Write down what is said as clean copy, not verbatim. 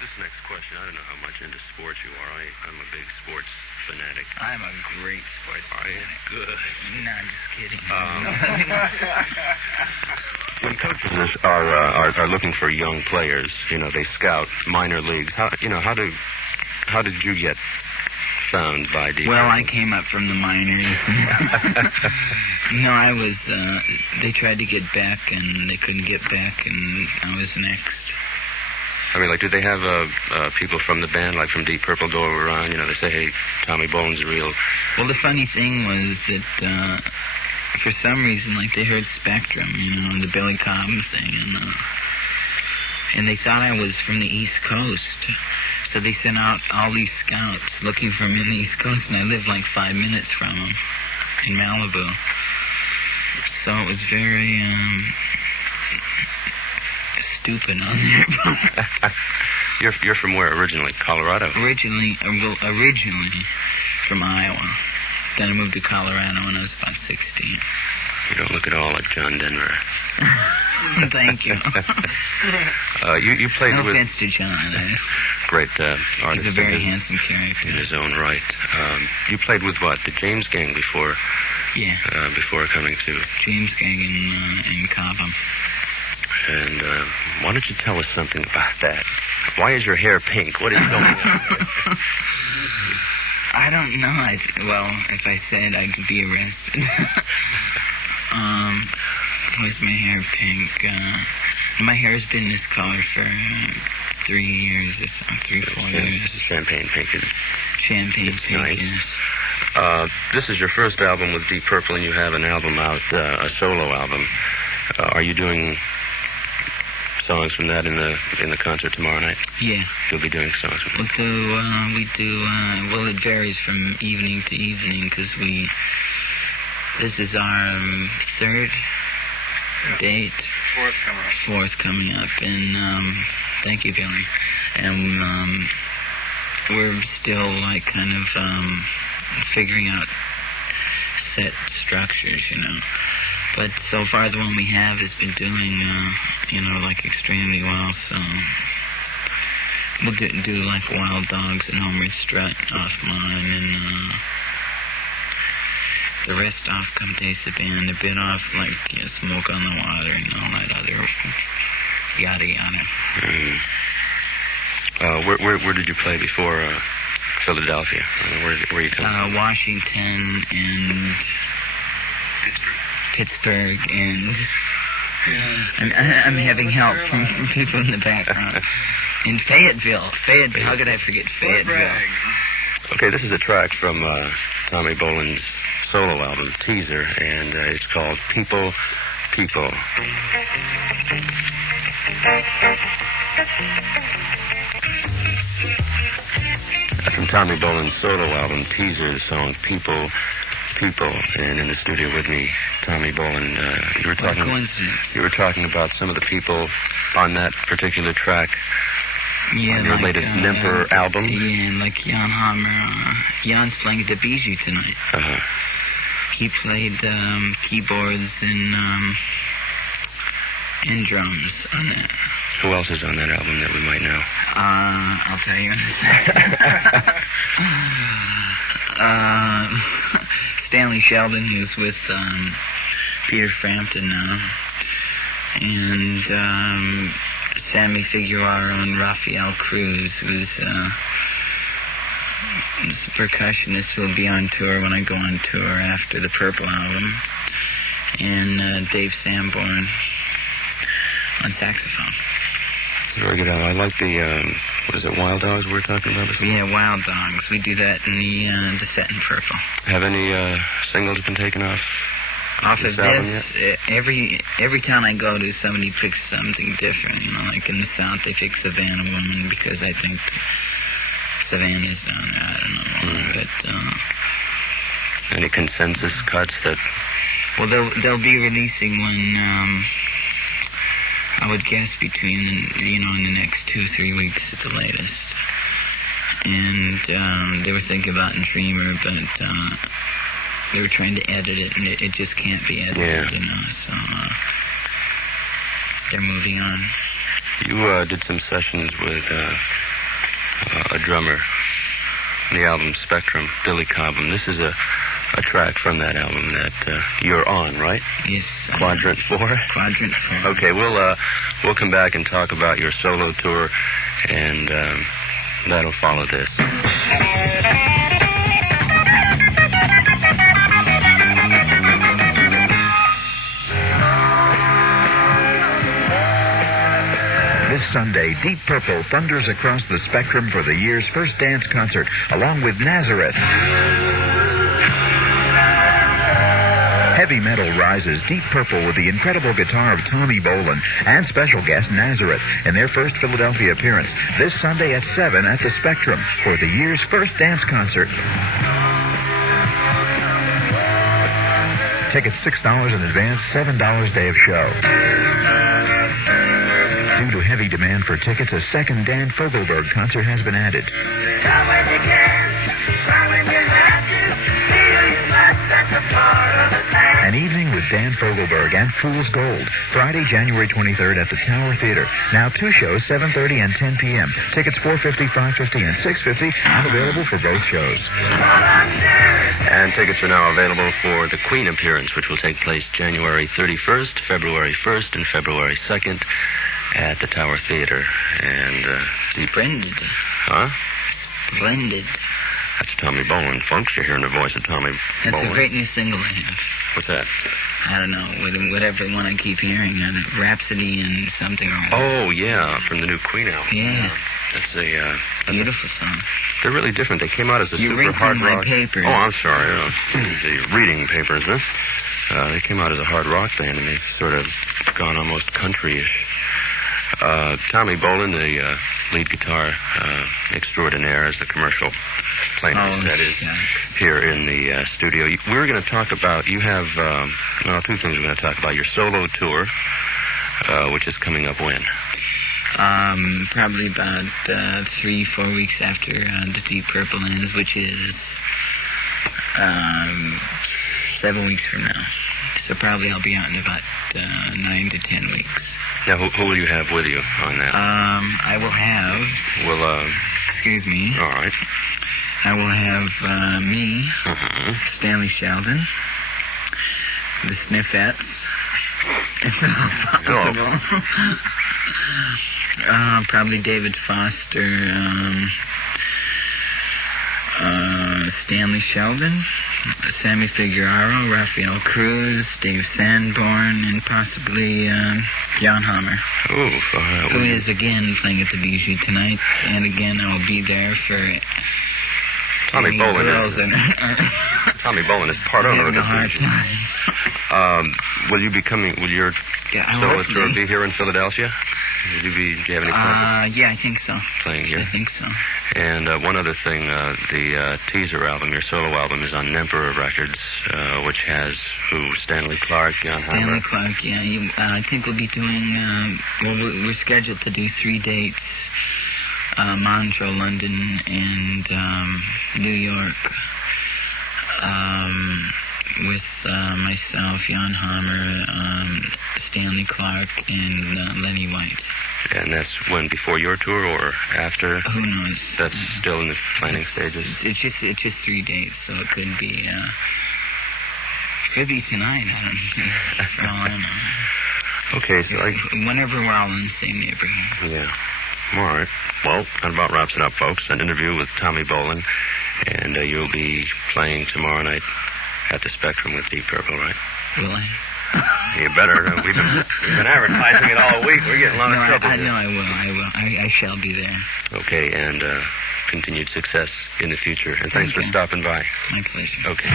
This next question, I don't know how much into sports you are. I'm a big sports fanatic. I'm a great sports fanatic. Good. No, I'm just kidding. When coaches are looking for young players, they scout minor leagues. How did you get found by D? Well, I came up from the minors. No, I was. They tried to get back, and they couldn't get back, and I was next. I mean, do they have people from the band, like from Deep Purple, go around? They say, hey, Tommy Bolin's real. Well, the funny thing was that for some reason, they heard Spectrum, the Billy Cobham thing, and they thought I was from the East Coast. So they sent out all these scouts looking for me on the East Coast, and I lived 5 minutes from them in Malibu. So it was very stupid on there. You're from where originally? Colorado? Originally from Iowa. Then I moved to Colorado when I was about 16. You don't look at all like John Denver. Thank you. You played no with... No offense to John. Great artist. He's a very handsome character. In his own right. You played with what? The James Gang before... Yeah. Before coming to... James Gang in Cobham. And why don't you tell us something about that? Why is your hair pink? What is going on? I don't know. Well, if I said, I could be arrested. Was my hair pink? My hair's been this color for 3 years or so, 4 years. This is champagne pink. Champagne pink, nice. Yes. This is your first album with Deep Purple, and you have an album out, a solo album. Are you doing songs from that in the concert tomorrow night? Yeah. You'll be doing songs from that? We do, well, it varies from evening to evening, because this is our third date. Fourth coming up. And, thank you, Billy. And, we're still, kind of, figuring out set structures, But so far, the one we have has been doing, extremely well, so we'll do Wild Dogs and Homeward Strut off mine, and the rest off Come Taste the Band, a bit off, Smoke on the Water and all that other yada yada. Where did you play before Philadelphia? Where you come from? Washington and Pittsburgh, and I'm having help from people in the background. In Fayetteville. How could I forget Fayetteville? Okay, this is a track from Tommy Bolin's solo album, Teaser, and it's called People, People. From Tommy Bolin's solo album, Teaser, the song People, People, and in the studio with me, Tommy Bolin. You were talking about some of the people on that particular track. Yeah, on your latest Nympher album. Yeah, like Jan Hammer. Jan's playing at the Bijou tonight. Uh-huh. He played keyboards and drums on that. Who else is on that album that we might know? I'll tell you in a second. Stanley Sheldon, who's with Peter Frampton now, and Sammy Figueroa and Rafael Cruz, who's a percussionist who will be on tour when I go on tour after the Purple album, and Dave Sanborn on saxophone. Very good album. I like the, what is it, Wild Dogs we're talking about? Yeah, Wild Dogs. We do that in the set in Purple. Have any singles been taken off? Off of this, every town I go to, somebody picks something different. Like in the South, they pick Savannah Woman because I think Savannah's down there. I don't know why, but any consensus cuts that? Well, they'll be releasing one. I would guess between in the next 2-3 weeks at the latest. And they were thinking about in Dreamer, but they were trying to edit it, and it just can't be edited, so they're moving on. You did some sessions with a drummer on the album Spectrum, Billy Cobham. This is a track from that album that you're on, right? Yes. Quadrant 4? Quadrant 4. Okay, we'll come back and talk about your solo tour, and that'll follow this. This Sunday, Deep Purple thunders across the spectrum for the year's first dance concert, along with Nazareth. Heavy metal rises Deep Purple with the incredible guitar of Tommy Bolin and special guest Nazareth in their first Philadelphia appearance this Sunday at 7 at the Spectrum for the year's first dance concert. Tickets $6 in advance, $7 day of show. Due to heavy demand for tickets, a second Dan Fogelberg concert has been added. An evening with Dan Fogelberg and Fool's Gold, Friday, January 23rd at the Tower Theater. Now 2 shows, 7:30 and 10 p.m. Tickets $4.50, $5.50, and $6.50, and available for both shows. And tickets are now available for the Queen appearance, which will take place January 31st, February 1st, and February 2nd at the Tower Theater. And Splendid. Huh? Splendid. That's Tommy Bolin, folks. You're hearing the voice of Tommy Bolin. That's a great new single I have. What's that? I don't know, whatever one I keep hearing, Rhapsody and something. Oh, yeah, from the new Queen album. Yeah. That's a beautiful song. They're really different. They came out as a you super hard my rock. Paper. Oh, I'm sorry. The reading papers, huh? They came out as a hard rock band, and they've sort of gone almost country-ish. Tommy Bolin, the lead guitar extraordinaire, as the commercial plainly said, is here in the studio. We were going to talk about, you have, 2 things we're going to talk about. Your solo tour, which is coming up when? Probably about 3-4 weeks after the Deep Purple ends, which is 7 weeks from now. So probably I'll be out in about 9 to 10 weeks. Now, who will you have with you on that? I will have... Well, excuse me. All right. I will have me, Stanley Sheldon, the Sniffettes. Probably David Foster, Stanley Sheldon, Sammy Figueroa, Rafael Cruz, Dave Sanborn, and possibly Jan Hammer. Who is again playing at the Bijou tonight, and again I will be there for Tommy Bolin. Tommy Bolin is part owner of the Bijou. Will you be coming? Will your solo tour be here in Philadelphia? Do you have any plans? Yeah, I think so. Playing here? I think so. And one other thing, the teaser album, your solo album, is on Emperor Records, which has who? Stanley Clarke, Jan Hammer? Stanley Clarke, yeah. I think we'll be doing, we're scheduled to do 3 dates. Montreux, London, and New York. With myself, Jan Hammer, Stanley Clarke, and Lenny White. And that's when, before your tour or after? Who knows? That's still in the planning stages? It's just 3 days, so it could be tonight. I don't know. For all I know. Okay, so whenever we're all in the same neighborhood. Yeah. All right. Well, that about wraps it up, folks. An interview with Tommy Bolin, and you'll be playing tomorrow night at the Spectrum with Deep Purple, right? Will I? You better. We've been advertising it all week. We're getting a lot of trouble. I know I will. I shall be there. Okay, and continued success in the future. And thanks for stopping by. My pleasure. Okay.